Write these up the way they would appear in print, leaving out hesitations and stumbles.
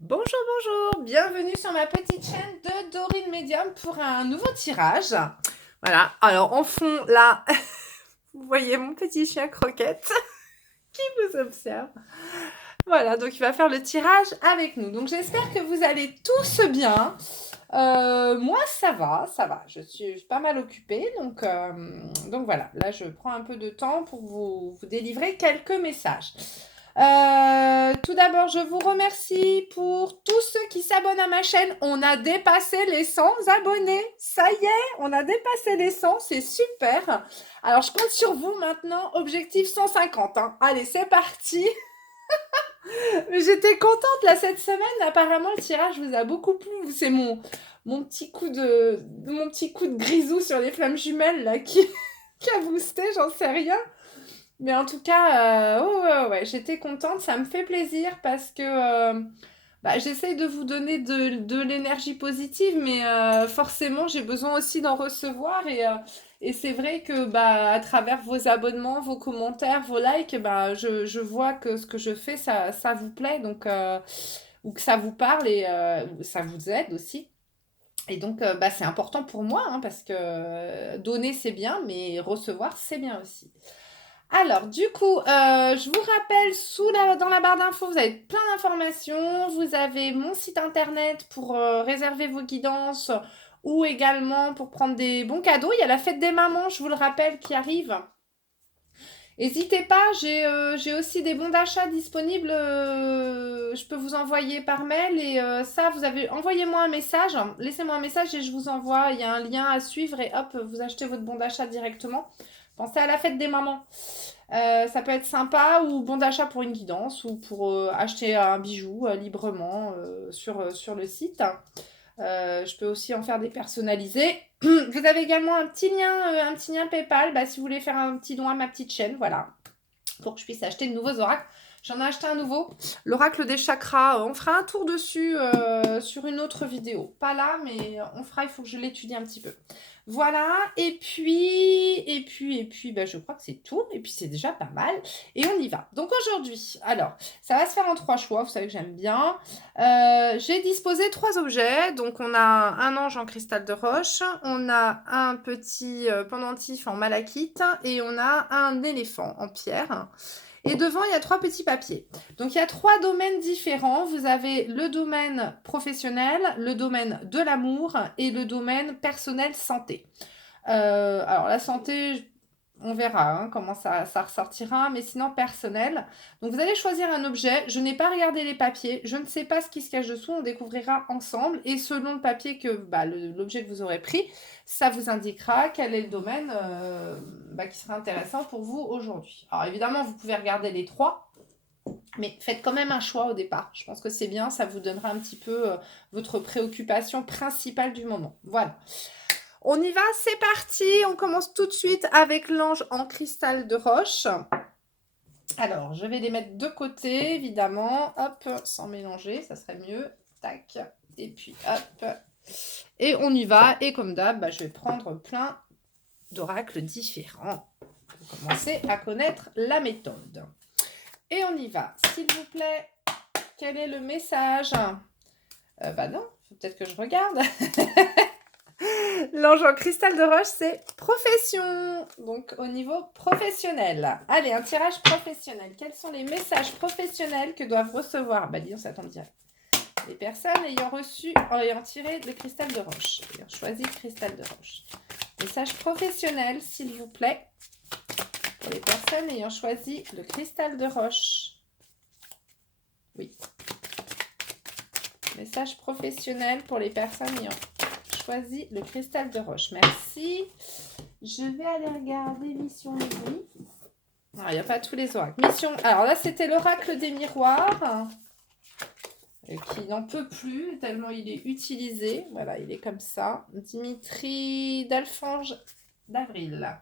Bonjour, bonjour, bienvenue sur ma petite chaîne de Dorine Medium pour un nouveau tirage. Voilà, alors en fond, là, vous voyez mon petit chien Croquette qui vous observe. Voilà, donc il va faire le tirage avec nous. Donc j'espère que vous allez tous bien. Moi, ça va, ça va. Je suis pas mal occupée, donc voilà. Là, je prends un peu de temps pour vous délivrer quelques messages. Tout d'abord, je vous remercie pour tous ceux qui s'abonnent à ma chaîne. On a dépassé les 100 abonnés. Ça y est, on a dépassé les 100. C'est super. Alors, je compte sur vous maintenant. Objectif 150. Hein. Allez, c'est parti. J'étais contente là cette semaine. Apparemment, le tirage vous a beaucoup plu. C'est mon petit coup de grisou sur les flammes jumelles là qui a boosté. J'en sais rien. Mais en tout cas, ouais, j'étais contente, ça me fait plaisir parce que j'essaye de vous donner de l'énergie positive, mais forcément, j'ai besoin aussi d'en recevoir. Et c'est vrai que à travers vos abonnements, vos commentaires, vos likes, je vois que ce que je fais, ça vous plaît, ou que ça vous parle et ça vous aide aussi. Et donc, c'est important pour moi, hein, parce que donner, c'est bien, mais recevoir, c'est bien aussi. Alors, du coup, je vous rappelle, dans la barre d'infos, vous avez plein d'informations. Vous avez mon site internet pour réserver vos guidances ou également pour prendre des bons cadeaux. Il y a la fête des mamans, je vous le rappelle, qui arrive. N'hésitez pas, j'ai aussi des bons d'achat disponibles. Je peux vous envoyer par mail et ça, envoyez-moi un message, laissez-moi un message et je vous envoie. Il y a un lien à suivre et hop, vous achetez votre bon d'achat directement. Pensez à la fête des mamans. Ça peut être sympa ou bon d'achat pour une guidance ou pour acheter un bijou librement sur le site. Je peux aussi en faire des personnalisés. Vous avez également un petit lien PayPal si vous voulez faire un petit don à ma petite chaîne, voilà, pour que je puisse acheter de nouveaux oracles. J'en ai acheté un nouveau, l'oracle des chakras. On fera un tour dessus sur une autre vidéo. Pas là, mais on fera, il faut que je l'étudie un petit peu. Voilà, je crois que c'est tout. Et puis c'est déjà pas mal. Et on y va. Donc aujourd'hui, alors, ça va se faire en 3 choix. Vous savez que j'aime bien. J'ai disposé 3 objets. Donc on a un ange en cristal de roche, on a un petit pendentif en malachite et on a un éléphant en pierre. Et devant, il y a 3 petits papiers. Donc, il y a 3 domaines différents. Vous avez le domaine professionnel, le domaine de l'amour et le domaine personnel santé. Alors, la santé, on verra comment ça ressortira, mais sinon personnel. Donc, vous allez choisir un objet. Je n'ai pas regardé les papiers. Je ne sais pas ce qui se cache dessous. On découvrira ensemble. Et selon le papier l'objet que vous aurez pris, ça vous indiquera quel est le domaine qui sera intéressant pour vous aujourd'hui. Alors, évidemment, vous pouvez regarder les 3. Mais faites quand même un choix au départ. Je pense que c'est bien, ça vous donnera un petit peu votre préoccupation principale du moment. Voilà. On y va, c'est parti. On commence tout de suite avec l'ange en cristal de roche. Alors, je vais les mettre de côté, évidemment. Hop, sans mélanger, ça serait mieux. Tac. Et puis, hop. Et on y va. Et comme d'hab, je vais prendre plein d'oracles différents pour commencer à connaître la méthode. Et on y va. S'il vous plaît, quel est le message? Non, faut peut-être que je regarde. L'ange en cristal de roche, c'est profession. Donc, au niveau professionnel. Allez, un tirage professionnel. Quels sont les messages professionnels que doivent recevoir? Disons, ça tombe direct. Les personnes ayant tiré le cristal de roche. Ayant choisi le cristal de roche. Message professionnel, s'il vous plaît. Pour les personnes ayant choisi le cristal de roche. Oui. Message professionnel pour les personnes ayant choisi le cristal de roche. Merci. Je vais aller regarder Mission Nuit. Non, il n'y a pas tous les oracles. Mission. Alors là, c'était l'oracle des miroirs. Qui n'en peut plus, tellement il est utilisé. Voilà, il est comme ça. Dimitri d'Alfange d'Avril.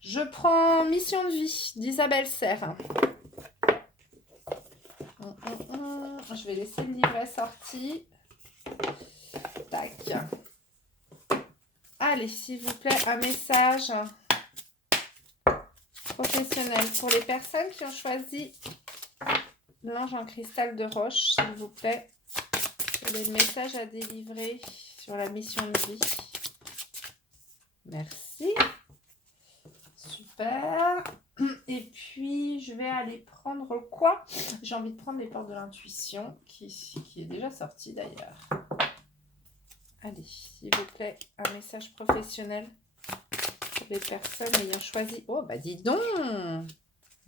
Je prends Mission de vie d'Isabelle Serre. Je vais laisser le livret sorti. Tac. Allez, s'il vous plaît, un message professionnel pour les personnes qui ont choisi l'ange en cristal de roche, s'il vous plaît. Quel est le message à délivrer sur la mission de vie? Merci. Super. Et puis, je vais aller prendre quoi? J'ai envie de prendre les portes de l'intuition, qui est déjà sorti d'ailleurs. Allez, s'il vous plaît, un message professionnel pour les personnes ayant choisi... Oh, bah dis donc!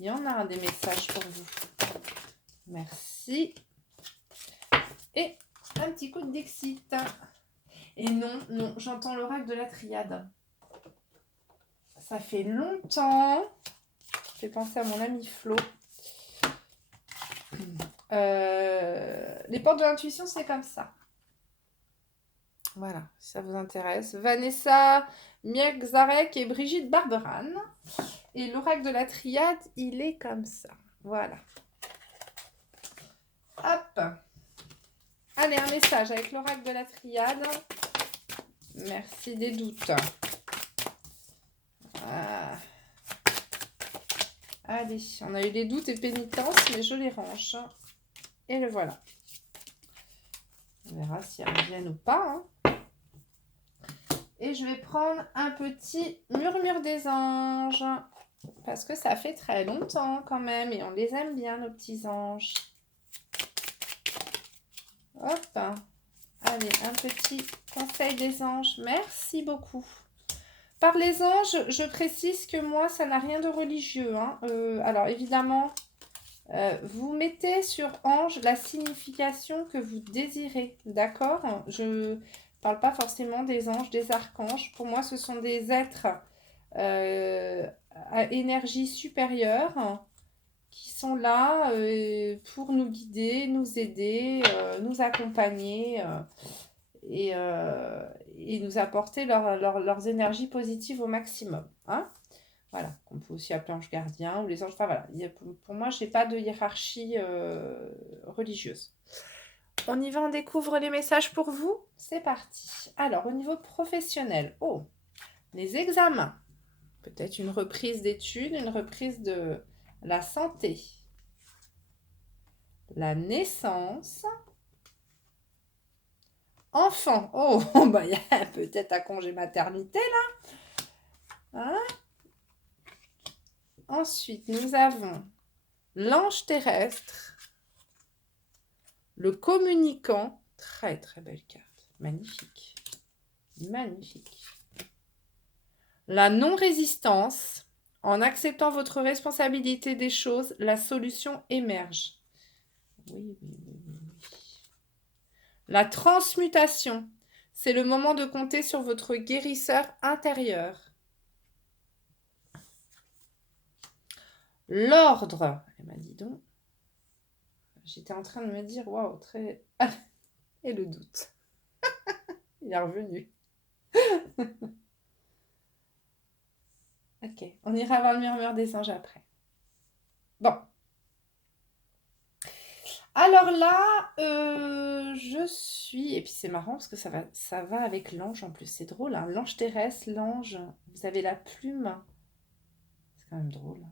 Il y en a un des messages pour vous. Merci. Et un petit coup de Dixit. Et non, j'entends l'oracle de la triade. Ça fait longtemps. Ça fait penser à mon ami Flo. Les portes de l'intuition, c'est comme ça. Voilà, si ça vous intéresse. Vanessa Miek-Zarek et Brigitte Barberan. Et l'oracle de la triade, il est comme ça. Voilà. Hop. Allez, un message avec l'oracle de la triade. Merci des doutes. Ah. Allez, on a eu des doutes et pénitences, mais je les range. Et le voilà. On verra si elles reviennent ou pas. Et je vais prendre un petit murmure des anges. Parce que ça fait très longtemps quand même. Et on les aime bien, nos petits anges. Hop. Allez, un petit conseil des anges. Merci beaucoup. Par les anges, je précise que moi, ça n'a rien de religieux. Alors, évidemment, vous mettez sur ange la signification que vous désirez. D'accord? Je ne parle pas forcément des anges, des archanges. Pour moi, ce sont des êtres à énergie supérieure qui sont là pour nous guider, nous aider, nous accompagner et nous apporter leurs énergies positives au maximum. Voilà, qu'on peut aussi appeler ange gardien ou les anges. Enfin voilà, pour moi, je n'ai pas de hiérarchie religieuse. On y va, on découvre les messages pour vous. C'est parti. Alors, au niveau professionnel, les examens. Peut-être une reprise d'études, une reprise de la santé. La naissance. Enfant. Bah il y a peut-être un congé maternité là. Ensuite, nous avons l'ange terrestre, le communicant. Très très belle carte. Magnifique. Magnifique. La non-résistance. En acceptant votre responsabilité des choses, la solution émerge. Oui. La transmutation. C'est le moment de compter sur votre guérisseur intérieur. L'ordre. Elle m'a dit donc. J'étais en train de me dire, waouh, très... Et le doute. Il est revenu. Ok, on ira voir le murmure des anges après. Bon. Alors là, je suis... Et puis c'est marrant parce que ça va avec l'ange en plus. C'est drôle, hein. L'ange terrestre, l'ange. Vous avez la plume. C'est quand même drôle.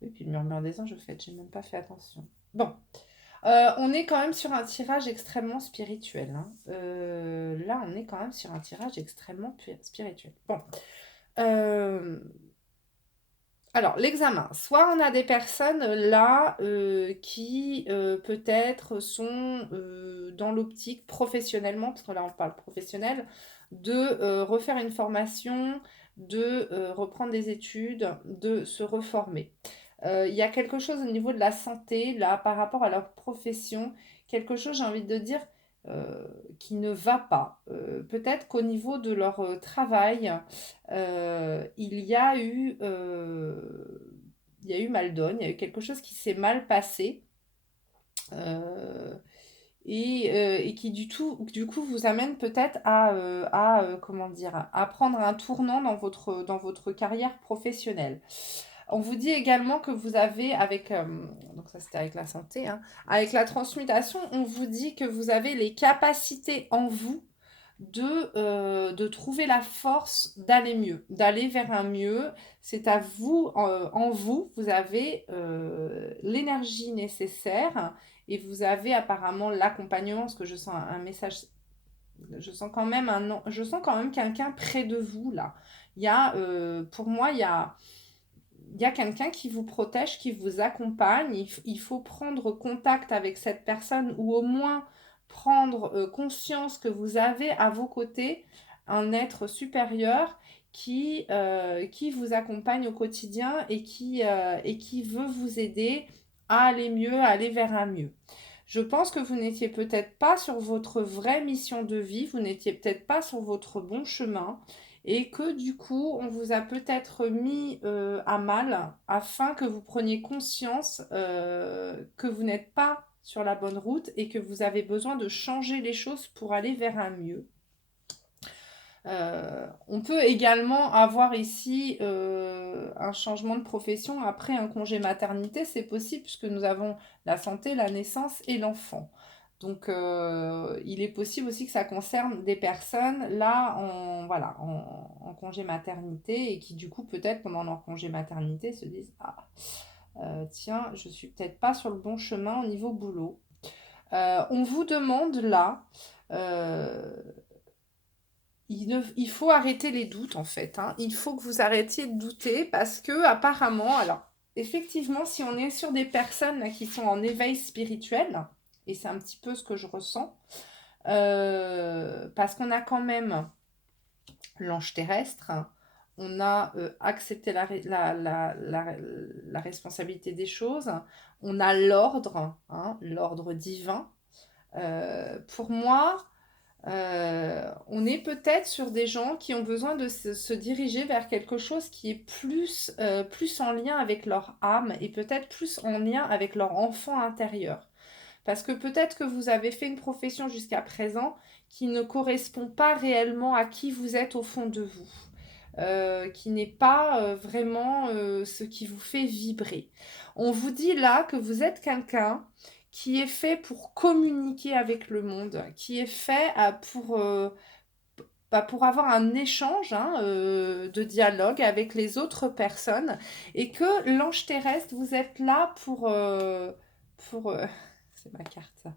Oui, puis le murmure des anges, en fait, j'ai même pas fait attention. Bon. On est quand même sur un tirage extrêmement spirituel. Là, on est quand même sur un tirage extrêmement spirituel. Bon. Alors, l'examen. Soit on a des personnes là qui peut-être sont dans l'optique professionnellement, parce que là on parle professionnel, de refaire une formation, de reprendre des études, de se reformer. Il y a quelque chose au niveau de la santé, là, par rapport à leur profession, quelque chose, j'ai envie de dire, qui ne va pas. Peut-être qu'au niveau de leur travail, il y a eu mal donne, il y a eu quelque chose qui s'est mal passé et qui du coup vous amène peut-être comment dire, à prendre un tournant dans votre carrière professionnelle. On vous dit également que vous avez, donc ça c'était avec la santé, avec la transmutation, on vous dit que vous avez les capacités en vous de trouver la force d'aller mieux, d'aller vers un mieux. C'est à vous, en vous, vous avez l'énergie nécessaire et vous avez apparemment l'accompagnement, parce que je sens un message, je sens quand même quelqu'un près de vous là. Pour moi, il y a quelqu'un qui vous protège, qui vous accompagne. Il faut prendre contact avec cette personne ou au moins prendre conscience que vous avez à vos côtés un être supérieur qui vous accompagne au quotidien et qui veut vous aider à aller mieux, à aller vers un mieux. Je pense que vous n'étiez peut-être pas sur votre vraie mission de vie, vous n'étiez peut-être pas sur votre bon chemin et que du coup, on vous a peut-être mis à mal afin que vous preniez conscience que vous n'êtes pas sur la bonne route et que vous avez besoin de changer les choses pour aller vers un mieux. On peut également avoir ici un changement de profession après un congé maternité, c'est possible puisque nous avons la santé, la naissance et l'enfant. Donc il est possible aussi que ça concerne des personnes là voilà, en congé maternité et qui du coup peut-être pendant leur congé maternité se disent tiens, je suis peut-être pas sur le bon chemin au niveau boulot. On vous demande là il faut arrêter les doutes en fait, hein. Il faut que vous arrêtiez de douter parce que apparemment, alors effectivement, si on est sur des personnes là, qui sont en éveil spirituel, et c'est un petit peu ce que je ressens, parce qu'on a quand même l'ange terrestre, on a accepté la responsabilité des choses, on a l'ordre, hein, l'ordre divin. Pour moi, on est peut-être sur des gens qui ont besoin de se diriger vers quelque chose qui est plus en lien avec leur âme et peut-être plus en lien avec leur enfant intérieur. Parce que peut-être que vous avez fait une profession jusqu'à présent qui ne correspond pas réellement à qui vous êtes au fond de vous. Qui n'est pas vraiment ce qui vous fait vibrer. On vous dit là que vous êtes quelqu'un qui est fait pour communiquer avec le monde, qui est fait pour avoir un échange de dialogue avec les autres personnes et que l'ange terrestre, vous êtes là pour c'est ma carte ça,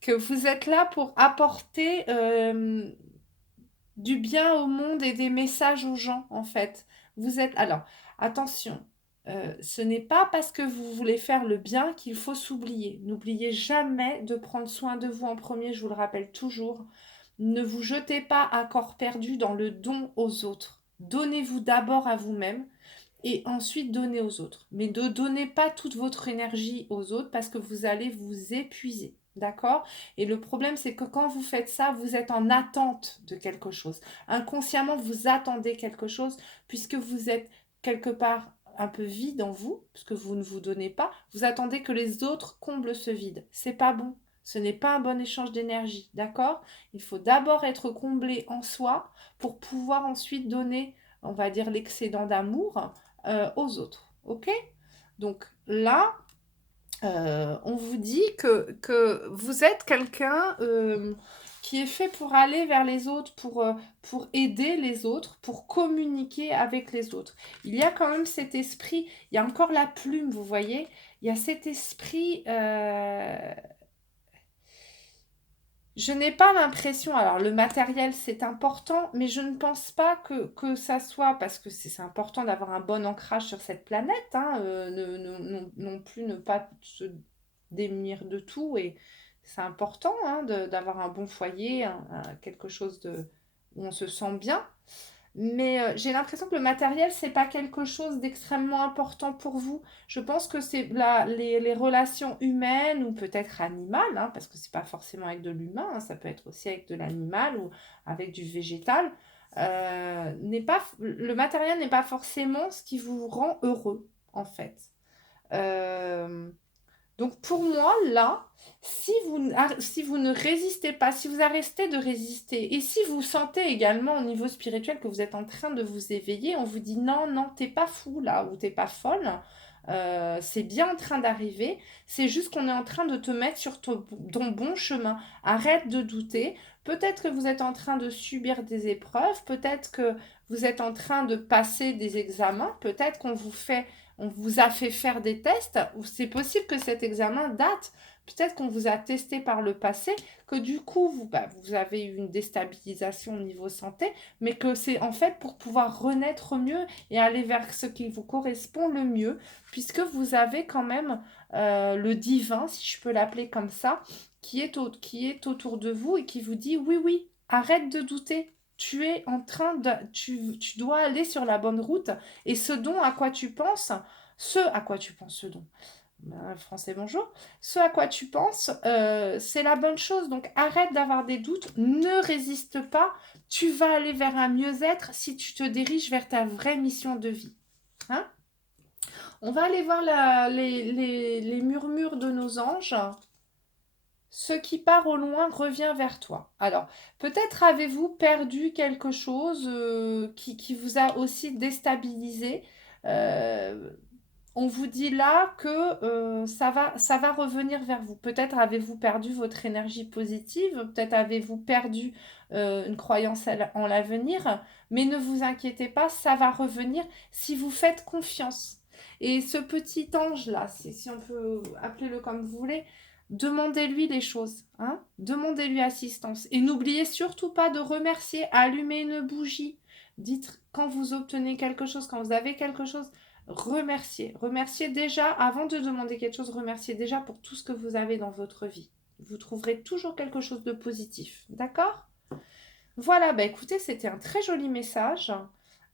que vous êtes là pour apporter du bien au monde et des messages aux gens en fait. Vous êtes alors attention. Ce n'est pas parce que vous voulez faire le bien qu'il faut s'oublier. N'oubliez jamais de prendre soin de vous en premier, je vous le rappelle toujours. Ne vous jetez pas à corps perdu dans le don aux autres. Donnez-vous d'abord à vous-même et ensuite donnez aux autres. Mais ne donnez pas toute votre énergie aux autres parce que vous allez vous épuiser. D'accord? Et le problème, c'est que quand vous faites ça, vous êtes en attente de quelque chose. Inconsciemment, vous attendez quelque chose puisque vous êtes quelque part un peu vide en vous, puisque vous ne vous donnez pas. Vous attendez que les autres comblent ce vide. C'est pas bon. Ce n'est pas un bon échange d'énergie. D'accord? Il faut d'abord être comblé en soi pour pouvoir ensuite donner, on va dire, l'excédent d'amour aux autres. Ok? Donc là, on vous dit que vous êtes quelqu'un qui est fait pour aller vers les autres, pour aider les autres, pour communiquer avec les autres. Il y a quand même cet esprit, il y a encore la plume, vous voyez, il y a cet esprit je n'ai pas l'impression, alors le matériel c'est important, mais je ne pense pas que ça soit, parce que c'est important d'avoir un bon ancrage sur cette planète, hein, non plus ne pas se démunir de tout, et c'est important hein, d'avoir un bon foyer, quelque chose où on se sent bien. Mais j'ai l'impression que le matériel, c'est pas quelque chose d'extrêmement important pour vous. Je pense que c'est les relations humaines ou peut-être animales, hein, parce que c'est pas forcément avec de l'humain, hein, ça peut être aussi avec de l'animal ou avec du végétal. Le matériel n'est pas forcément ce qui vous rend heureux, en fait. Euh, donc pour moi, là, si vous ne résistez pas, si vous arrêtez de résister, et si vous sentez également au niveau spirituel que vous êtes en train de vous éveiller, on vous dit non, non, t'es pas fou là, ou t'es pas folle, c'est bien en train d'arriver, c'est juste qu'on est en train de te mettre sur ton bon chemin. Arrête de douter. Peut-être que vous êtes en train de subir des épreuves, peut-être que vous êtes en train de passer des examens, peut-être qu'on vous a fait faire des tests, ou c'est possible que cet examen date peut-être qu'on vous a testé par le passé, que du coup, vous avez eu une déstabilisation au niveau santé, mais que c'est en fait pour pouvoir renaître mieux et aller vers ce qui vous correspond le mieux, puisque vous avez quand même le divin, si je peux l'appeler comme ça, qui est autour de vous et qui vous dit oui, oui, arrête de douter. Tu es en train de... Tu dois aller sur la bonne route. Et ce dont à quoi tu penses, ce à quoi tu penses, ce dont. Français, bonjour. Ce à quoi tu penses, c'est la bonne chose. Donc arrête d'avoir des doutes, ne résiste pas. Tu vas aller vers un mieux-être si tu te diriges vers ta vraie mission de vie. Hein? On va aller voir les murmures de nos anges. Ce qui part au loin revient vers toi. Alors, peut-être avez-vous perdu quelque chose qui vous a aussi déstabilisé. Euh, on vous dit là que ça va revenir vers vous. Peut-être avez-vous perdu votre énergie positive, peut-être avez-vous perdu une croyance en l'avenir, mais ne vous inquiétez pas, ça va revenir si vous faites confiance. Et ce petit ange-là, si on peut appeler-le comme vous voulez, demandez-lui les choses, hein? Demandez-lui assistance. Et n'oubliez surtout pas de remercier, allumer une bougie. Dites quand vous obtenez quelque chose, quand vous avez quelque chose, remerciez. Remerciez déjà, avant de demander quelque chose, remerciez déjà pour tout ce que vous avez dans votre vie. Vous trouverez toujours quelque chose de positif. D'accord? Voilà, bah écoutez, c'était un très joli message.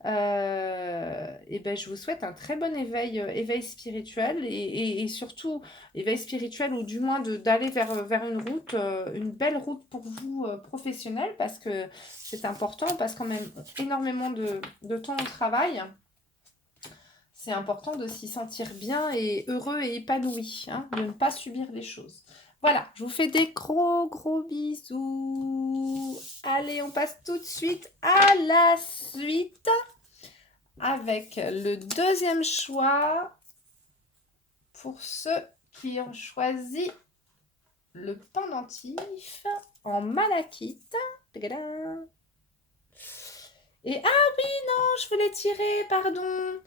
Et ben, je vous souhaite un très bon éveil spirituel et surtout éveil spirituel ou du moins d'aller vers une route, une belle route pour vous professionnelle parce que c'est important, on passe quand même énormément de temps au travail. C'est important de s'y sentir bien et heureux et épanoui, hein, de ne pas subir les choses. Voilà, je vous fais des gros bisous. Allez, on passe tout de suite à la suite avec le deuxième choix pour ceux qui ont choisi le pendentif en malachite. Tadadam. Et ah oui, non, je voulais tirer, pardon.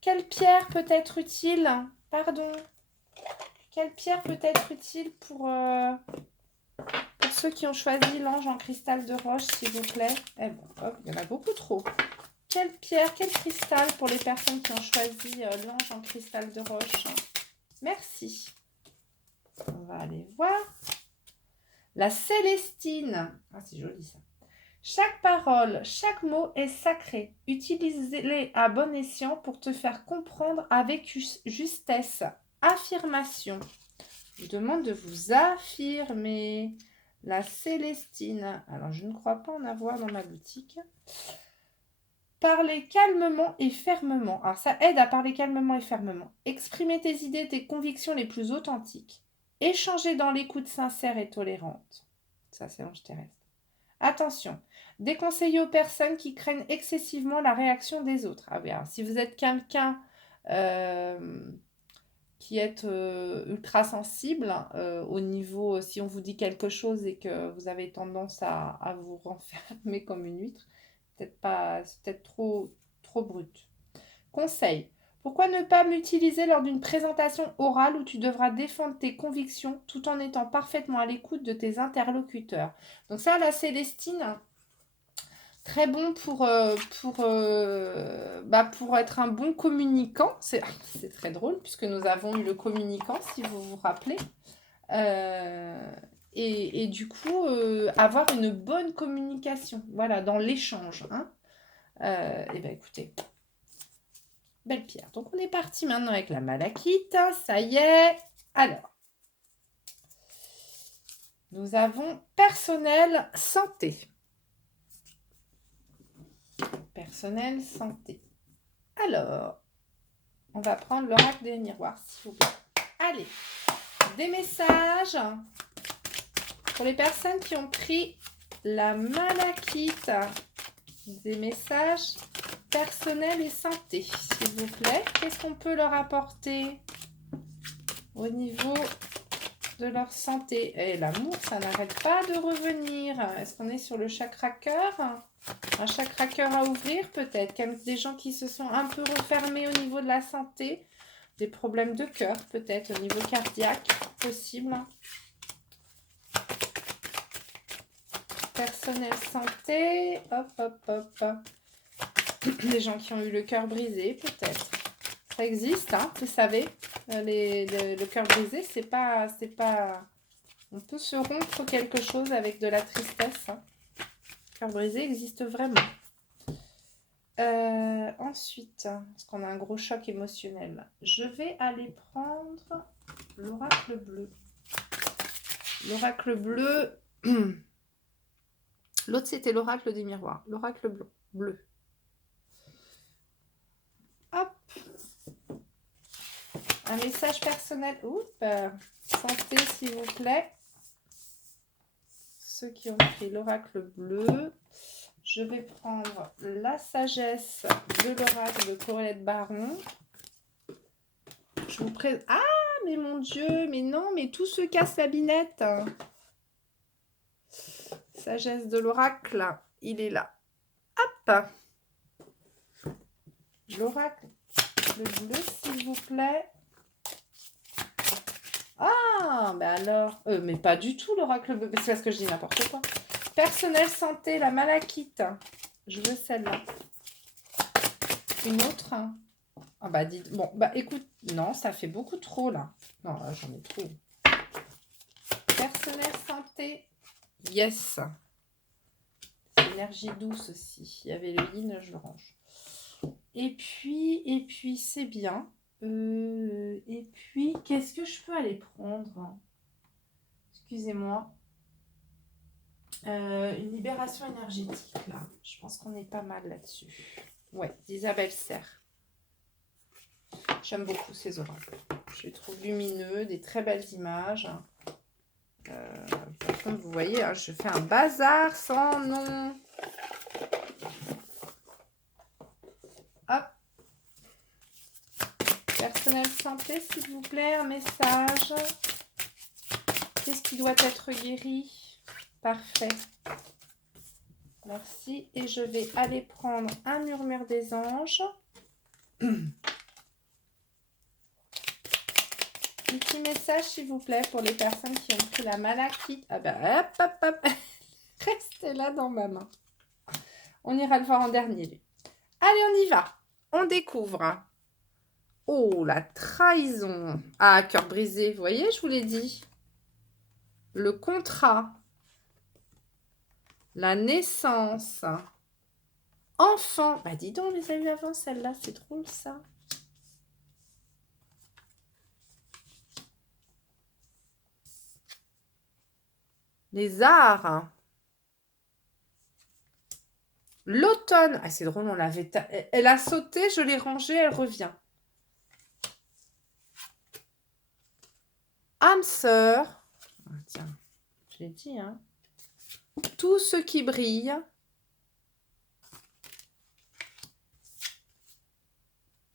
Quelle pierre peut être utile? Pardon. Quelle pierre peut être utile pour ceux qui ont choisi l'ange en cristal de roche, s'il vous plaît? Eh bon, hop, il y en a beaucoup trop. Quelle pierre, quel cristal pour les personnes qui ont choisi l'ange en cristal de roche? Merci. On va aller voir. La Célestine. Ah, c'est joli ça. Chaque parole, chaque mot est sacré. Utilise-les à bon escient pour te faire comprendre avec justesse. Affirmation. Je vous demande de vous affirmer. La Célestine. Alors, je ne crois pas en avoir dans ma boutique. Parler calmement et fermement. Alors, ça aide à parler calmement et fermement. Exprimer tes idées, tes convictions les plus authentiques. Échanger dans l'écoute sincère et tolérante. Ça, c'est l'ange terrestre. Attention, déconseiller aux personnes qui craignent excessivement la réaction des autres. Ah oui, alors, si vous êtes quelqu'un qui est ultra sensible au niveau, si on vous dit quelque chose et que vous avez tendance à vous renfermer comme une huître, c'est peut-être trop brut. Conseil. Pourquoi ne pas m'utiliser lors d'une présentation orale où tu devras défendre tes convictions tout en étant parfaitement à l'écoute de tes interlocuteurs? Donc ça, la Célestine, très bon pour être un bon communicant. C'est très drôle puisque nous avons eu le communicant, si vous vous rappelez. Et du coup, avoir une bonne communication, voilà, dans l'échange. Hein. Et bien écoutez, belle pierre. Donc on est parti maintenant avec la malachite. Ça y est. Alors, nous avons personnel santé. Personnel santé. Alors, on va prendre l'oracle des miroirs, s'il vous plaît. Allez, des messages pour les personnes qui ont pris la malachite. Des messages personnels et santé, s'il vous plaît. Qu'est-ce qu'on peut leur apporter au niveau de leur santé? Et l'amour, ça n'arrête pas de revenir. Est-ce qu'on est sur le chakra cœur? Un chakra cœur à ouvrir peut-être. Comme des gens qui se sont un peu refermés au niveau de la santé. Des problèmes de cœur, peut-être, au niveau cardiaque, possible. Personnel santé, hop, hop, hop. Des gens qui ont eu le cœur brisé, peut-être. Ça existe, hein, vous savez. Le cœur brisé, c'est pas... On peut se rompre quelque chose avec de la tristesse. Hein. Le cœur brisé existe vraiment. Ensuite, parce qu'on a un gros choc émotionnel, je vais aller prendre l'oracle bleu. L'oracle bleu... L'autre, c'était l'oracle des miroirs. L'oracle bleu. Hop. Un message personnel. Oups. Santé, s'il vous plaît. Ceux qui ont pris l'oracle bleu. Je vais prendre la sagesse de l'oracle de Corélette Baron. Je vous présente... Ah, mais mon Dieu, mais non, mais tout se casse la binette. Sagesse de l'oracle, il est là. Hop. L'oracle bleu, s'il vous plaît. Ah, ben alors... mais pas du tout l'oracle bleu. C'est parce que je dis n'importe quoi. Personnel santé, la malachite. Je veux celle-là. Une autre. Ah bah dites... Bon, bah écoute... Non, ça fait beaucoup trop, là. Non, là, j'en ai trop. Personnel santé. Yes. C'est énergie douce aussi. Il y avait le yin, je le range. Et puis c'est bien. Et puis, qu'est-ce que je peux aller prendre? Excusez-moi. Une libération énergétique, là. Je pense qu'on est pas mal là-dessus. Ouais, d'Isabelle Serre. J'aime beaucoup ces oracles. Je les trouve lumineux, des très belles images. Comme vous voyez, hein, je fais un bazar sans nom. Hop. Personnel santé, s'il vous plaît, un message. Qu'est-ce qui doit être guéri? Parfait. Merci. Et je vais aller prendre un murmure des anges. Un petit message, s'il vous plaît, pour les personnes qui ont pris la malachite. Ah ben, hop, hop, hop. Restez là dans ma main. On ira le voir en dernier, lui. Allez, on y va. On découvre. Oh, la trahison. Ah, cœur brisé. Vous voyez, je vous l'ai dit. Le contrat. La naissance. Enfant. Bah, dis donc, on les a eu avant, celle-là. C'est drôle, ça. Les arts. L'automne. Ah, c'est drôle, on l'avait... Elle a sauté, je l'ai rangée, elle revient. Âme sœur. Ah, tiens, je l'ai dit, hein. Tout ce qui brille.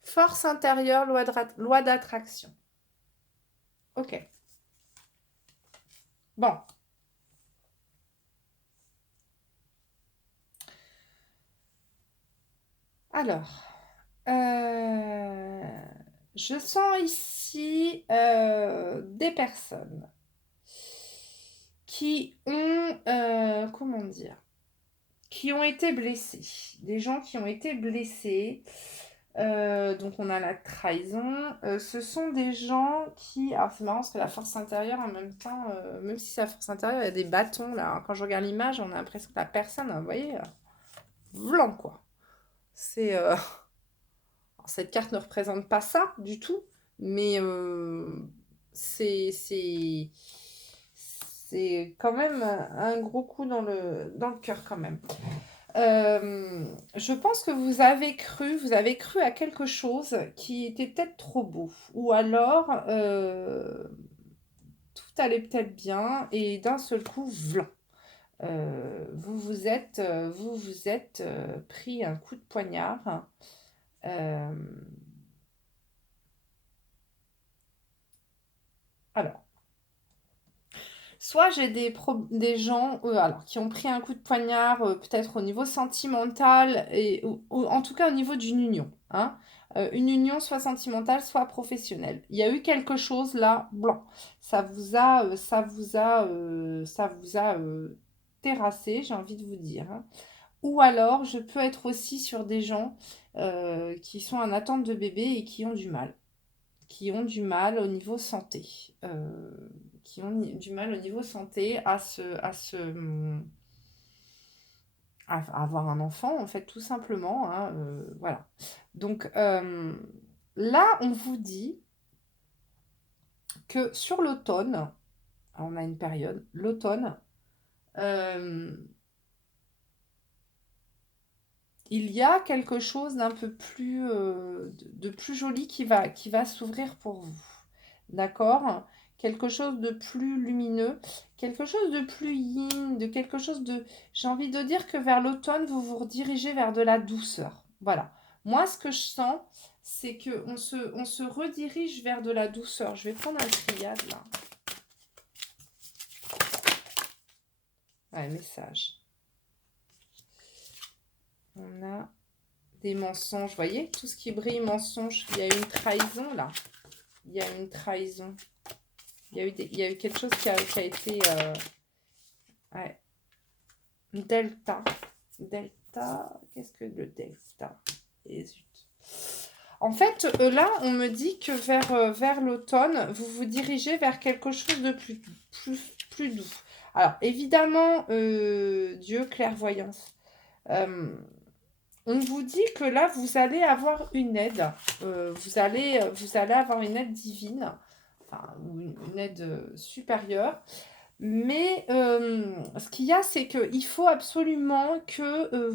Force intérieure, loi d'attraction. Ok. Bon. Alors, je sens ici des personnes qui ont, comment dire, qui ont été blessées. Des gens qui ont été blessés. Donc on a la trahison. Ce sont des gens qui... Alors c'est marrant parce que la force intérieure en même temps, même si c'est la force intérieure, il y a des bâtons là. Alors, quand je regarde l'image, on a l'impression que la personne, vous voyez, blanc quoi. C'est... cette carte ne représente pas ça du tout, mais c'est quand même un gros coup dans le cœur quand même. Je pense que vous avez cru à quelque chose qui était peut-être trop beau, ou alors tout allait peut-être bien et d'un seul coup, vlan. Vous vous êtes pris un coup de poignard. Alors, Soit j'ai des gens alors, qui ont pris un coup de poignard, peut-être au niveau sentimental, ou en tout cas au niveau d'une union. Hein. Une union soit sentimentale, soit professionnelle. Il y a eu quelque chose là, blanc. Ça vous a terrassé, j'ai envie de vous dire. Hein. Ou alors, je peux être aussi sur des gens qui sont en attente de bébé et qui ont du mal. Qui ont du mal au niveau santé. Qui ont du mal au niveau santé à avoir un enfant, en fait, tout simplement. Hein, voilà. Donc, là, on vous dit que sur l'automne, on a une période, l'automne, euh, il y a quelque chose d'un peu plus, de plus joli qui va s'ouvrir pour vous. D'accord? Quelque chose de plus lumineux, quelque chose de plus yin, de quelque chose de... J'ai envie de dire que vers l'automne, vous vous redirigez vers de la douceur. Voilà. Moi, ce que je sens, c'est qu'on se redirige vers de la douceur. Je vais prendre un triade, là. Ouais, message. On a des mensonges, vous voyez, tout ce qui brille, mensonge. Il y a une trahison là. Il y a une trahison. Il y a eu quelque chose qui a été. Ouais. Delta. Delta. Qu'est-ce que le delta? Et zut. En fait, là, on me dit que vers l'automne, vous vous dirigez vers quelque chose de plus doux. Alors, évidemment, Dieu, clairvoyance. On vous dit que là, vous allez avoir une aide. Vous allez avoir une aide divine, enfin, une aide supérieure. Mais ce qu'il y a, c'est qu'il faut absolument que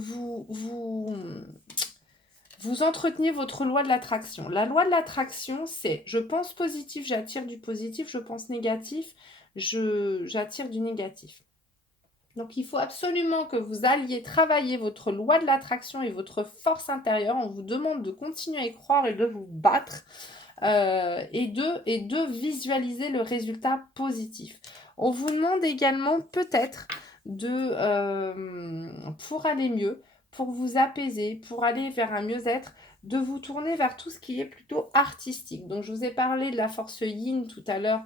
vous entreteniez votre loi de l'attraction. La loi de l'attraction, c'est je pense positif, j'attire du positif, je pense négatif, j'attire du négatif. Donc, il faut absolument que vous alliez travailler votre loi de l'attraction et votre force intérieure. On vous demande de continuer à y croire et de vous battre et de visualiser le résultat positif. On vous demande également peut-être pour aller mieux, pour vous apaiser, pour aller vers un mieux-être, de vous tourner vers tout ce qui est plutôt artistique. Donc, je vous ai parlé de la force yin tout à l'heure,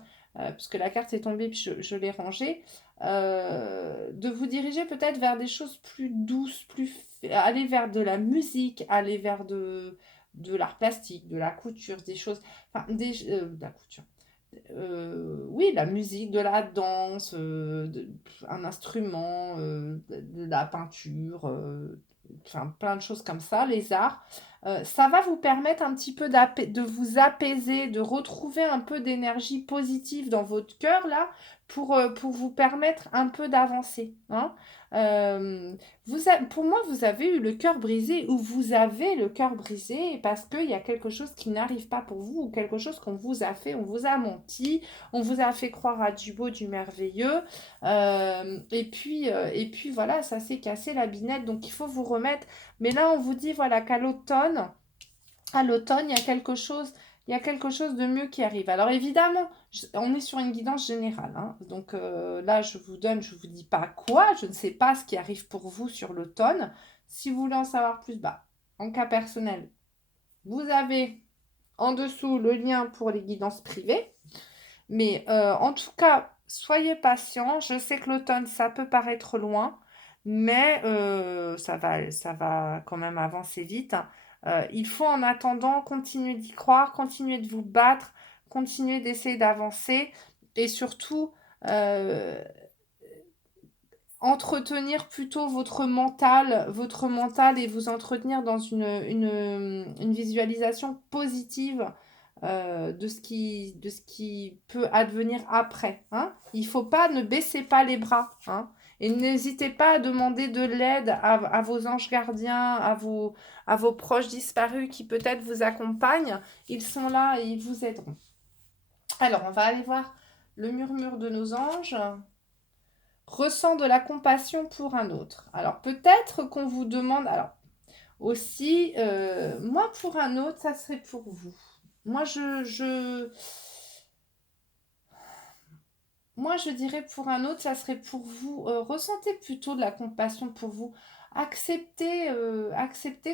puisque la carte est tombée, puis je l'ai rangée. De vous diriger peut-être vers des choses plus douces, aller vers de la musique, aller vers de l'art plastique, de la couture, des choses, enfin, de la couture. Oui, la musique, de la danse, un instrument, de la peinture, enfin, plein de choses comme ça, les arts. Ça va vous permettre un petit peu de vous apaiser, de retrouver un peu d'énergie positive dans votre cœur, là, pour vous permettre un peu d'avancer. Hein. Euh, pour moi, vous avez eu le cœur brisé ou vous avez le cœur brisé parce qu'il y a quelque chose qui n'arrive pas pour vous ou quelque chose qu'on vous a fait, on vous a menti, on vous a fait croire à du beau, du merveilleux. Et puis voilà, ça s'est cassé la binette, donc il faut vous remettre. Mais là, on vous dit voilà qu'à l'automne, il y a quelque chose de mieux qui arrive. Alors évidemment, on est sur une guidance générale. Hein. Donc là, je vous dis pas quoi, je ne sais pas ce qui arrive pour vous sur l'automne. Si vous voulez en savoir plus, en cas personnel, vous avez en dessous le lien pour les guidances privées. Mais en tout cas, soyez patients. Je sais que l'automne, ça peut paraître loin, mais ça va quand même avancer vite. Il faut en attendant continuer d'y croire, continuer de vous battre, continuer d'essayer d'avancer et surtout euh, entretenir plutôt votre mental et vous entretenir dans une visualisation positive de ce qui peut advenir après. Hein. Il ne faut pas, ne baissez pas les bras. Hein. Et n'hésitez pas à demander de l'aide à vos anges gardiens, à vos proches disparus qui peut-être vous accompagnent. Ils sont là et ils vous aideront. Alors, on va aller voir le murmure de nos anges. Ressent de la compassion pour un autre. Alors, peut-être qu'on vous demande... Alors, aussi, moi, pour un autre, ça serait pour vous. Moi, moi, je dirais pour un autre, ça serait pour vous, ressentez plutôt de la compassion pour vous. Acceptez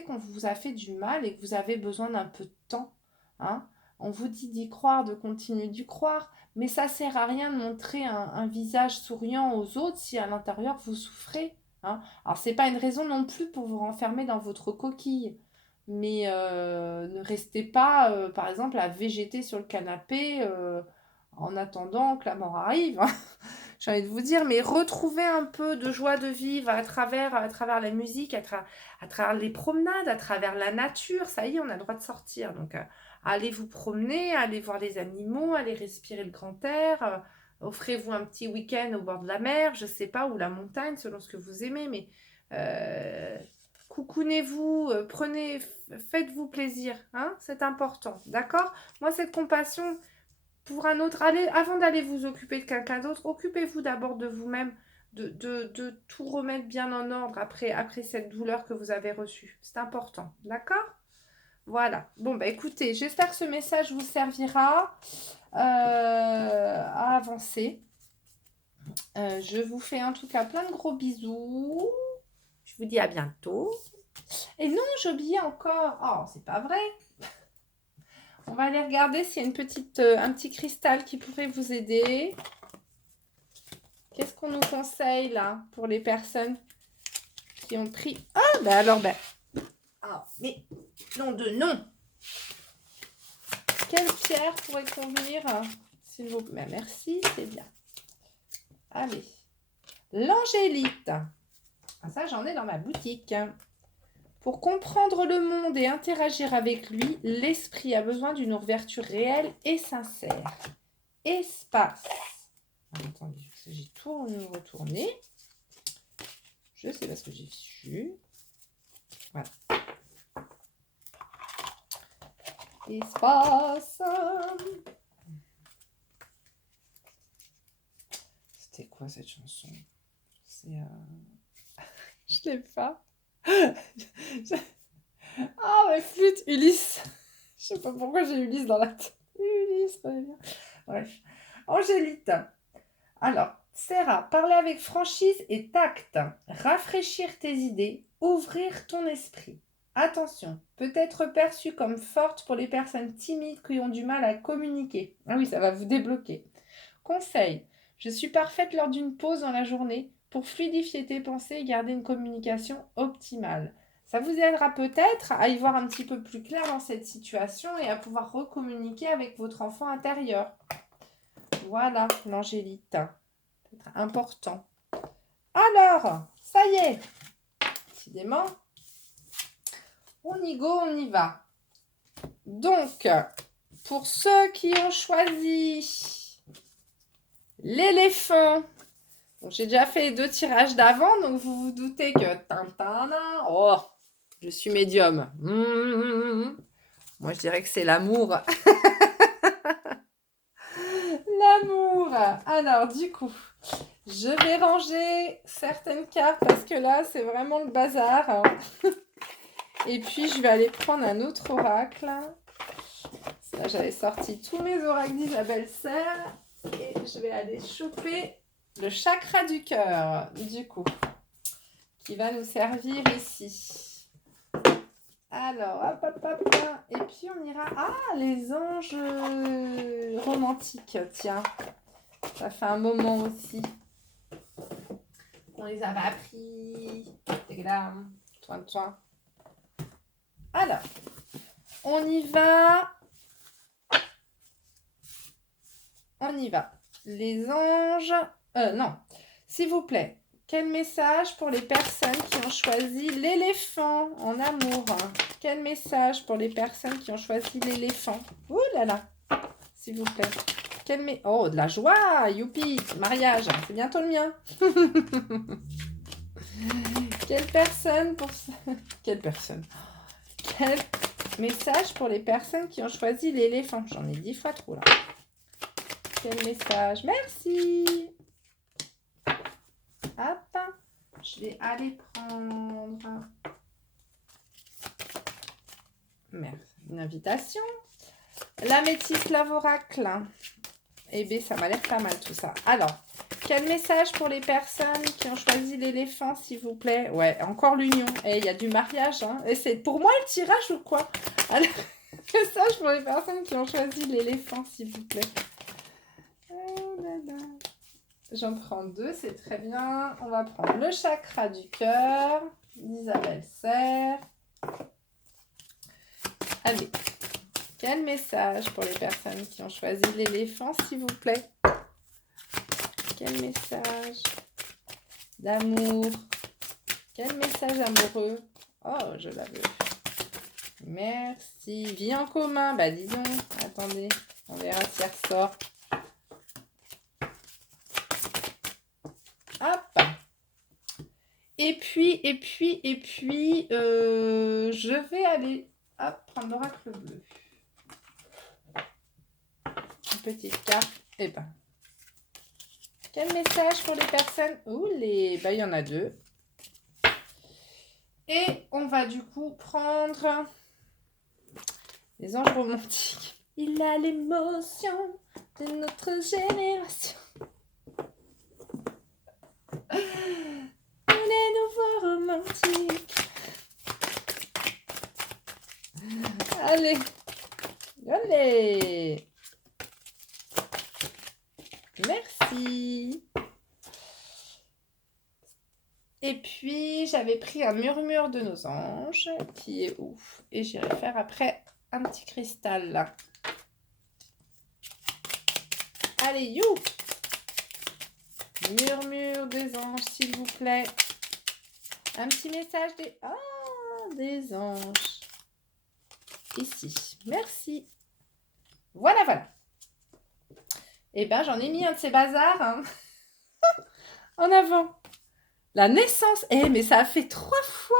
qu'on vous a fait du mal et que vous avez besoin d'un peu de temps. Hein. On vous dit d'y croire, de continuer d'y croire, mais ça sert à rien de montrer un visage souriant aux autres si à l'intérieur vous souffrez. Hein. Alors, c'est pas une raison non plus pour vous renfermer dans votre coquille. Mais ne restez pas, par exemple, à végéter sur le canapé en attendant que la mort arrive. Hein. J'ai envie de vous dire, mais retrouvez un peu de joie de vivre à travers la musique, à travers les promenades, à travers la nature. Ça y est, on a le droit de sortir. Donc, allez vous promener, allez voir les animaux, allez respirer le grand air. Offrez-vous un petit week-end au bord de la mer, je sais pas, ou la montagne, selon ce que vous aimez. Mais coucounez-vous, faites-vous plaisir. Hein, c'est important. D'accord? Moi, cette compassion pour un autre, avant d'aller vous occuper de quelqu'un d'autre, occupez-vous d'abord de vous-même, de tout remettre bien en ordre après cette douleur que vous avez reçue. C'est important, d'accord? Voilà. Bon, bah écoutez, j'espère que ce message vous servira à avancer. Je vous fais en tout cas plein de gros bisous. Je vous dis à bientôt. Et non, j'ai oublié encore. Oh, c'est pas vrai. On va aller regarder s'il y a un petit cristal qui pourrait vous aider. Qu'est-ce qu'on nous conseille là pour les personnes qui ont pris... Ah, bah alors, mais nom de non. Quelle pierre pourrait convenir, s'il vous plaît? Merci, c'est bien. Allez. L'angélite. Ah, ça, j'en ai dans ma boutique. Pour comprendre le monde et interagir avec lui, l'esprit a besoin d'une ouverture réelle et sincère. Espace. Attendez, j'ai tout retourné. Je sais pas ce que j'ai fichu. Voilà. Espace. C'était quoi cette chanson? C'est... Je l'ai pas. Ah, ma flûte, Ulysse. Je sais pas pourquoi j'ai Ulysse dans la tête. Ulysse, bien. Bref. Angélite. Alors, Sarah, parler avec franchise et tact. Rafraîchir tes idées. Ouvrir ton esprit. Attention, peut être perçue comme forte pour les personnes timides qui ont du mal à communiquer. Ah oui, ça va vous débloquer. Conseil. Je suis parfaite lors d'une pause dans la journée pour fluidifier tes pensées et garder une communication optimale. Ça vous aidera peut-être à y voir un petit peu plus clair dans cette situation et à pouvoir recommuniquer avec votre enfant intérieur. Voilà, l'angélite. C'est important. Alors, ça y est. Décidément, on y go, on y va. Donc, pour ceux qui ont choisi l'éléphant, bon, j'ai déjà fait les 2 tirages d'avant, donc vous vous doutez que... Oh, je suis médium. Moi, je dirais que c'est l'amour. L'amour. Alors, du coup, je vais ranger certaines cartes parce que là, c'est vraiment le bazar. Et puis, je vais aller prendre un autre oracle. Là, j'avais sorti tous mes oracles d'Isabelle Serre. Et je vais aller choper le chakra du cœur, du coup, qui va nous servir ici. Alors, hop. Et puis, on ira... Ah, les anges romantiques, tiens. Ça fait un moment aussi qu'on les avait appris. Et là, toi. Alors, on y va. Les anges... non, s'il vous plaît. Quel message pour les personnes qui ont choisi l'éléphant en amour? Quel message pour les personnes qui ont choisi l'éléphant? Ouh là là, s'il vous plaît. Oh, de la joie, youpi, mariage, c'est bientôt le mien. Quelle personne pour... Quelle personne? Quel message pour les personnes qui ont choisi l'éléphant? J'en ai 10 fois trop là. Quel message? Merci. Hop, je vais aller prendre une invitation. La métisse lave oracle. Eh bien, ça m'a l'air pas mal tout ça. Alors, quel message pour les personnes qui ont choisi l'éléphant, s'il vous plaît? Ouais, encore l'union. Et il y a du mariage, hein. Et c'est pour moi le tirage ou quoi? Alors, message pour les personnes qui ont choisi l'éléphant, s'il vous plaît. Oh là là. J'en prends 2, c'est très bien. On va prendre le chakra du cœur d'Isabelle Serre. Allez, quel message pour les personnes qui ont choisi l'éléphant, s'il vous plaît? Quel message d'amour? Quel message amoureux? Oh, je la veux. Merci. Vie en commun. Bah, dis donc. Attendez, on verra si elle ressort. Hop. Et puis, je vais aller prendre l'oracle bleu. Une petite carte. Eh ben. Quel message pour les personnes? Bah, il y en a 2. Et on va du coup prendre les anges romantiques. Il a l'émotion de notre génération. On est nouveaux romantiques. Allez. Allez. Merci. Et puis, j'avais pris un murmure de nos anges, qui est ouf. Et j'irai faire après un petit cristal, là. Allez, you! Murmure des anges, s'il vous plaît. Un petit message des... Ah, des anges. Ici. Merci. Voilà, voilà. Eh bien, j'en ai mis un de ces bazars, hein. En avant. La naissance. Eh, mais ça a fait 3 fois.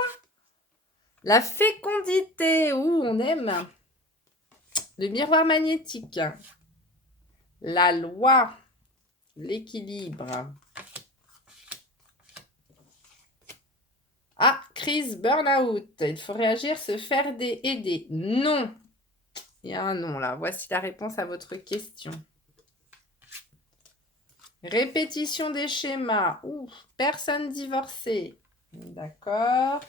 La fécondité. Ouh, on aime. Le miroir magnétique. La loi. L'équilibre. Ah, crise, burn-out. Il faut réagir, se faire aider. Non. Il y a un non là. Voici la réponse à votre question. Répétition des schémas. Ouh, personne divorcée. D'accord.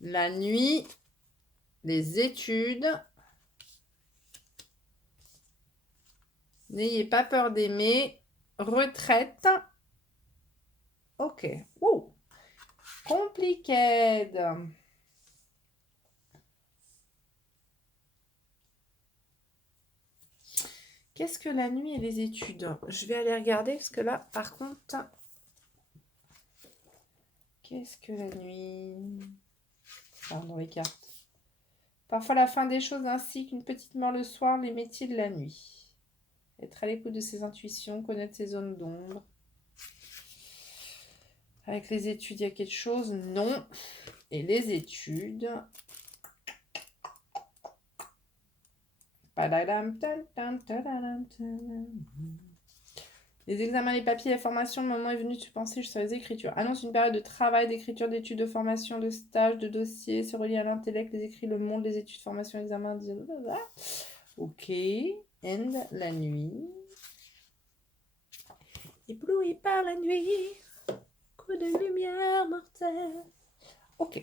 La nuit. Les études. N'ayez pas peur d'aimer. Retraite. Ok. Ouh. Compliqué. Qu'est-ce que la nuit et les études? Je vais aller regarder parce que là, par contre... Qu'est-ce que la nuit? Pardon, les cartes. Parfois la fin des choses ainsi qu'une petite mort le soir, les métiers de la nuit. Être à l'écoute de ses intuitions, connaître ses zones d'ombre. Avec les études, il y a quelque chose? Non. Et les études... Les examens, les papiers, la formation, le moment est venu de penser sur les écritures. Annonce une période de travail, d'écriture, d'études, de formation, de stage, de dossier, se relie à l'intellect, les écrits, le monde, les études, formation, examen, ok. And la nuit. Ébloui par la nuit, coup de lumière mortelle. Ok.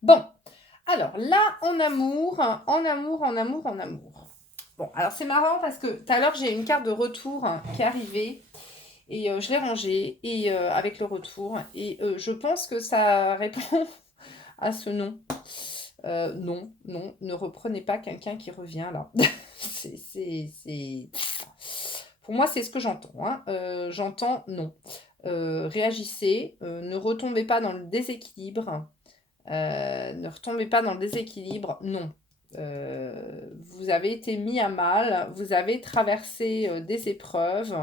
Bon, alors là, en amour. Bon, alors c'est marrant parce que tout à l'heure, j'ai une carte de retour qui est arrivée et je l'ai rangée et, avec le retour. Et je pense que ça répond à ce non. Non, ne reprenez pas quelqu'un qui revient là. Pour moi, c'est ce que j'entends. Hein. J'entends non. Réagissez, ne retombez pas dans le déséquilibre. Ne retombez pas dans le déséquilibre, non. Vous avez été mis à mal, vous avez traversé des épreuves.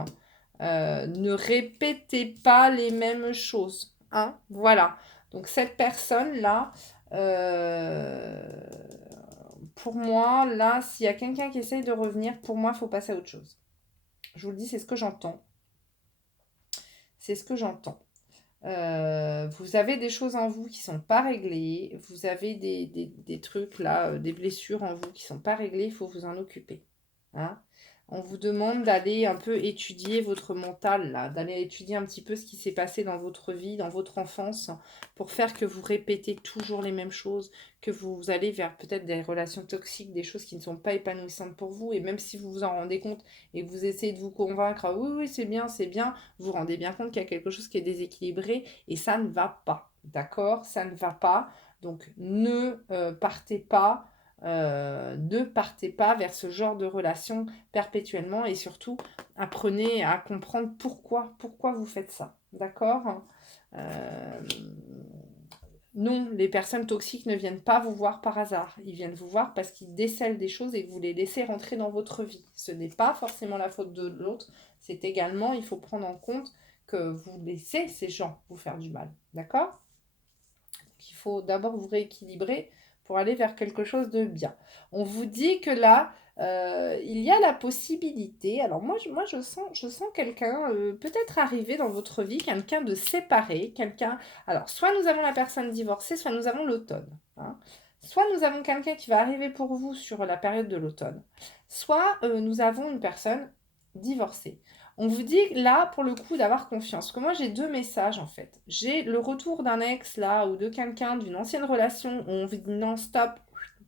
Ne répétez pas les mêmes choses. Hein, voilà. Donc cette personne-là, pour moi, là, s'il y a quelqu'un qui essaye de revenir, pour moi, il faut passer à autre chose. Je vous le dis, c'est ce que j'entends. C'est ce que j'entends. Vous avez des choses en vous qui sont pas réglées, vous avez des trucs là, des blessures en vous qui sont pas réglées, il faut vous en occuper. Hein. On vous demande d'aller un peu étudier votre mental, là, d'aller étudier un petit peu ce qui s'est passé dans votre vie, dans votre enfance, pour faire que vous répétez toujours les mêmes choses, que vous allez vers peut-être des relations toxiques, des choses qui ne sont pas épanouissantes pour vous, et même si vous vous en rendez compte et que vous essayez de vous convaincre, ah oui, oui, c'est bien, vous vous rendez bien compte qu'il y a quelque chose qui est déséquilibré, et ça ne va pas, d'accord? Ça ne va pas, donc ne partez pas vers ce genre de relation perpétuellement et surtout apprenez à comprendre pourquoi vous faites ça. D'accord. Euh, Non, les personnes toxiques ne viennent pas vous voir par hasard. Ils viennent vous voir parce qu'ils décèlent des choses et que vous les laissez rentrer dans votre vie. Ce n'est pas forcément la faute de l'autre, c'est également, il faut prendre en compte que vous laissez ces gens vous faire du mal. D'accord. Il faut d'abord vous rééquilibrer pour aller vers quelque chose de bien. On vous dit que là, il y a la possibilité, alors je sens quelqu'un peut-être arriver dans votre vie, quelqu'un de séparé, quelqu'un... Alors, soit nous avons la personne divorcée, soit nous avons l'automne. Hein. Soit nous avons quelqu'un qui va arriver pour vous sur la période de l'automne, soit nous avons une personne divorcée. On vous dit là, pour le coup, d'avoir confiance. Parce que moi, j'ai deux messages en fait. J'ai le retour d'un ex là, ou de quelqu'un d'une ancienne relation où on vous dit non, stop,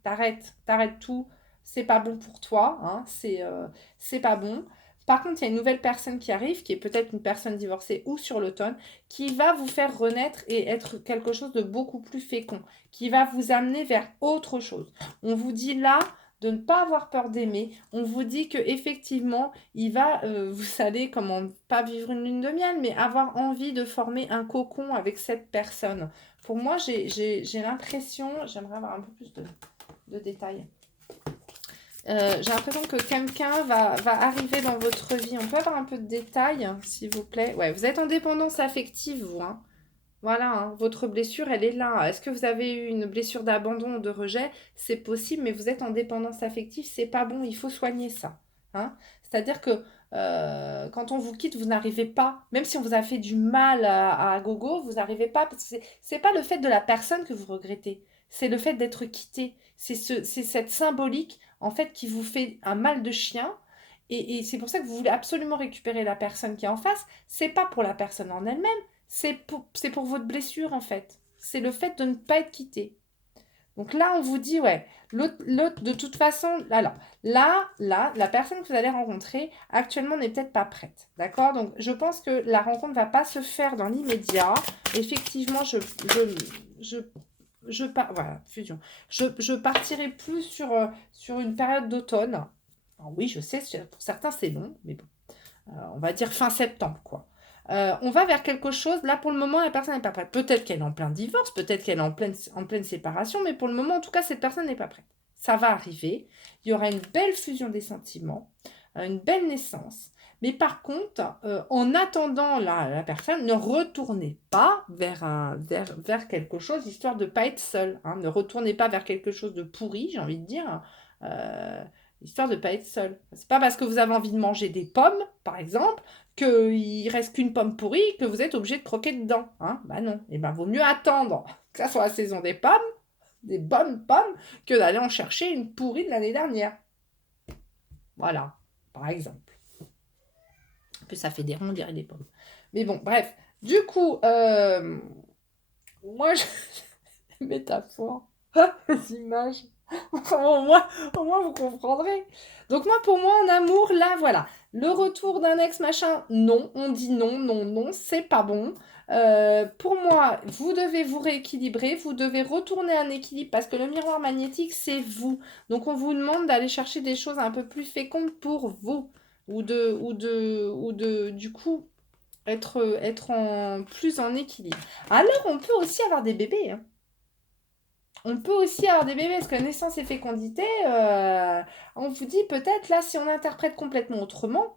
t'arrêtes tout, c'est pas bon pour toi, hein, c'est pas bon. Par contre, il y a une nouvelle personne qui arrive, qui est peut-être une personne divorcée ou sur l'automne, qui va vous faire renaître et être quelque chose de beaucoup plus fécond, qui va vous amener vers autre chose. On vous dit là de ne pas avoir peur d'aimer. On vous dit que effectivement, il va, vous allez, comment, pas vivre une lune de miel, mais avoir envie de former un cocon avec cette personne. Pour moi, j'ai l'impression, j'aimerais avoir un peu plus de détails. J'ai l'impression que quelqu'un va arriver dans votre vie. On peut avoir un peu de détails, s'il vous plaît. Ouais, vous êtes en dépendance affective, vous. Hein. Voilà, hein, votre blessure, elle est là. Est-ce que vous avez eu une blessure d'abandon ou de rejet? C'est possible, mais vous êtes en dépendance affective, c'est pas bon, il faut soigner ça. Hein. C'est-à-dire que quand on vous quitte, vous n'arrivez pas, même si on vous a fait du mal à gogo, vous n'arrivez pas, parce que c'est pas le fait de la personne que vous regrettez, c'est le fait d'être quitté. C'est cette symbolique, en fait, qui vous fait un mal de chien. Et c'est pour ça que vous voulez absolument récupérer la personne qui est en face. C'est pas pour la personne en elle-même. C'est pour votre blessure, en fait. C'est le fait de ne pas être quitté. Donc là, on vous dit, ouais, l'autre, de toute façon, alors, là, la personne que vous allez rencontrer, actuellement, n'est peut-être pas prête. D'accord. Donc, je pense que la rencontre ne va pas se faire dans l'immédiat. Effectivement, voilà, fusion. Je partirai plus sur une période d'automne. Alors oui, je sais, pour certains, c'est long, mais bon. On va dire fin septembre, quoi. On va vers quelque chose, là pour le moment la personne n'est pas prête. Peut-être qu'elle est en plein divorce, peut-être qu'elle est en pleine séparation, mais pour le moment en tout cas cette personne n'est pas prête. Ça va arriver, il y aura une belle fusion des sentiments, une belle naissance, mais par contre, en attendant la personne, ne retournez pas vers quelque chose histoire de ne pas être seul. Hein. Ne retournez pas vers quelque chose de pourri, j'ai envie de dire. Euh, Histoire de ne pas être seul. C'est pas parce que vous avez envie de manger des pommes, par exemple, qu'il reste qu'une pomme pourrie que vous êtes obligé de croquer dedans. Hein. Bah non. Et ben vaut mieux attendre que ça soit la saison des pommes, des bonnes pommes, que d'aller en chercher une pourrie de l'année dernière. Voilà, par exemple. En plus, ça fait des ronds, on dirait des pommes. Mais bon, bref. Du coup, moi, métaphore, les images. Au moins, vous comprendrez. Donc moi, pour moi, en amour, là, voilà. Le retour d'un ex, machin, non. On dit non, non, non, c'est pas bon. Pour moi, vous devez vous rééquilibrer, vous devez retourner un équilibre parce que le miroir magnétique, c'est vous. Donc on vous demande d'aller chercher des choses un peu plus fécondes pour vous. Du coup, être plus en équilibre. Alors, on peut aussi avoir des bébés, hein. On peut aussi avoir des bébés, parce que naissance et fécondité, on vous dit peut-être, là, si on interprète complètement autrement,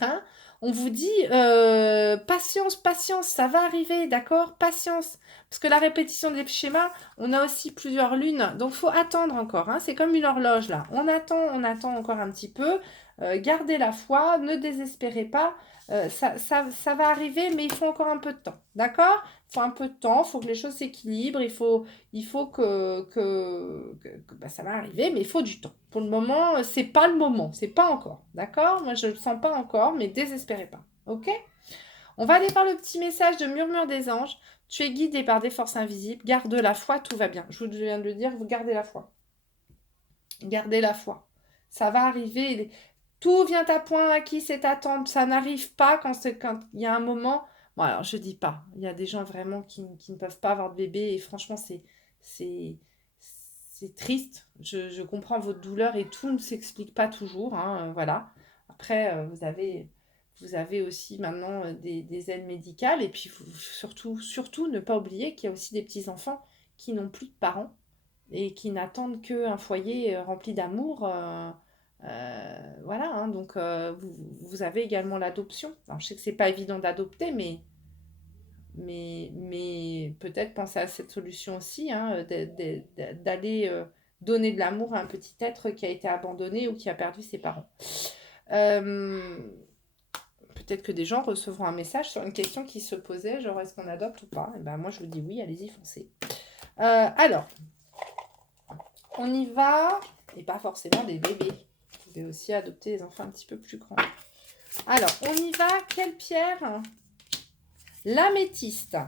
hein, on vous dit patience, patience, ça va arriver, d'accord? Patience. Parce que la répétition des schémas, on a aussi plusieurs lunes, donc faut attendre encore. Hein, c'est comme une horloge, là. On attend encore un petit peu. Gardez la foi, ne désespérez pas. Ça va arriver, mais il faut encore un peu de temps. D'accord? Il faut un peu de temps, il faut que les choses s'équilibrent, il faut ça va arriver, mais il faut du temps. Pour le moment, c'est pas le moment, c'est pas encore. D'accord? Moi, je le sens pas encore, mais désespérez pas. Ok? On va aller par le petit message de Murmure des anges. Tu es guidé par des forces invisibles. Garde la foi, tout va bien. Je vous viens de le dire, vous gardez la foi. Gardez la foi. Ça va arriver. Tout vient à point acquis, c'est attendre. Ça n'arrive pas quand il y a un moment. Bon, alors je dis pas. Il y a des gens vraiment qui ne peuvent pas avoir de bébé et franchement, c'est, c'est triste. Je comprends votre douleur et tout ne s'explique pas toujours. Hein, voilà. Après, vous avez aussi maintenant des aides médicales et puis surtout ne pas oublier qu'il y a aussi des petits-enfants qui n'ont plus de parents et qui n'attendent qu'un foyer rempli d'amour. Voilà, hein, donc vous avez également l'adoption. Alors, je sais que c'est pas évident d'adopter, mais peut-être penser à cette solution aussi, hein, d'aller donner de l'amour à un petit être qui a été abandonné ou qui a perdu ses parents. Peut-être que des gens recevront un message sur une question qui se posait, genre est-ce qu'on adopte ou pas? Et ben moi je vous dis oui, allez-y, foncez. Alors, on y va, et pas forcément des bébés. Vous pouvez aussi adopter des enfants un petit peu plus grands. Alors, on y va. Quelle pierre? L'améthyste.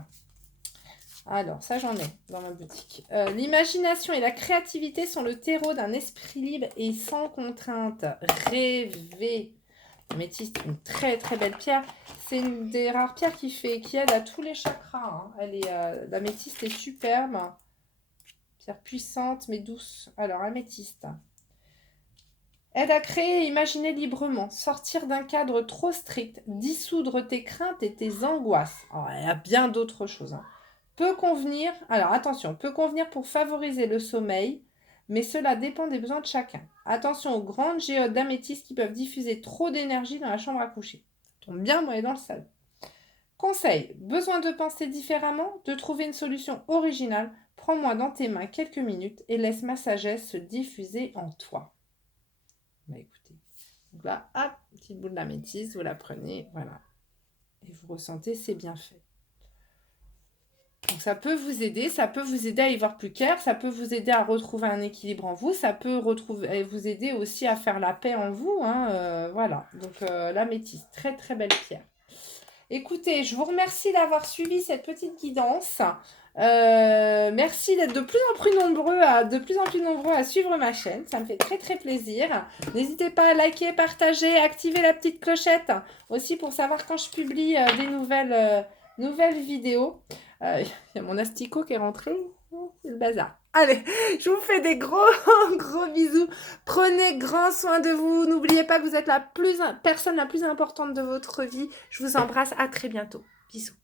Alors, ça j'en ai dans ma boutique. L'imagination et la créativité sont le terreau d'un esprit libre et sans contrainte. Rêvez. L'améthyste, une très très belle pierre. C'est une des rares pierres qui aide à tous les chakras. Hein. L'améthyste est superbe. Pierre puissante mais douce. Alors, améthyste. Aide à créer et imaginer librement, sortir d'un cadre trop strict, dissoudre tes craintes et tes angoisses. Alors, il y a bien d'autres choses. Hein. Peut convenir pour favoriser le sommeil, mais cela dépend des besoins de chacun. Attention aux grandes géodes d'améthyste qui peuvent diffuser trop d'énergie dans la chambre à coucher. Ça tombe bien, moi, et dans le salon. Conseil, besoin de penser différemment, de trouver une solution originale, prends-moi dans tes mains quelques minutes et laisse ma sagesse se diffuser en toi. Bah écoutez, donc là, hop, petite boule d'améthyste, vous la prenez, voilà. Et vous ressentez, c'est bien fait. Donc ça peut vous aider à y voir plus clair, ça peut vous aider à retrouver un équilibre en vous, ça peut vous aider aussi à faire la paix en vous, hein, voilà. Donc l'améthyste, très très belle pierre. Écoutez, je vous remercie d'avoir suivi cette petite guidance. Merci d'être de plus en plus nombreux à suivre ma chaîne. Ça me fait très très plaisir. N'hésitez pas à liker, partager, activer la petite clochette aussi pour savoir quand je publie des nouvelles vidéos. Il y a mon asticot qui est rentré. C'est le bazar. Allez, je vous fais des gros gros bisous. Prenez grand soin de vous. N'oubliez pas que vous êtes la personne la plus importante de votre vie. Je vous embrasse. À très bientôt. Bisous.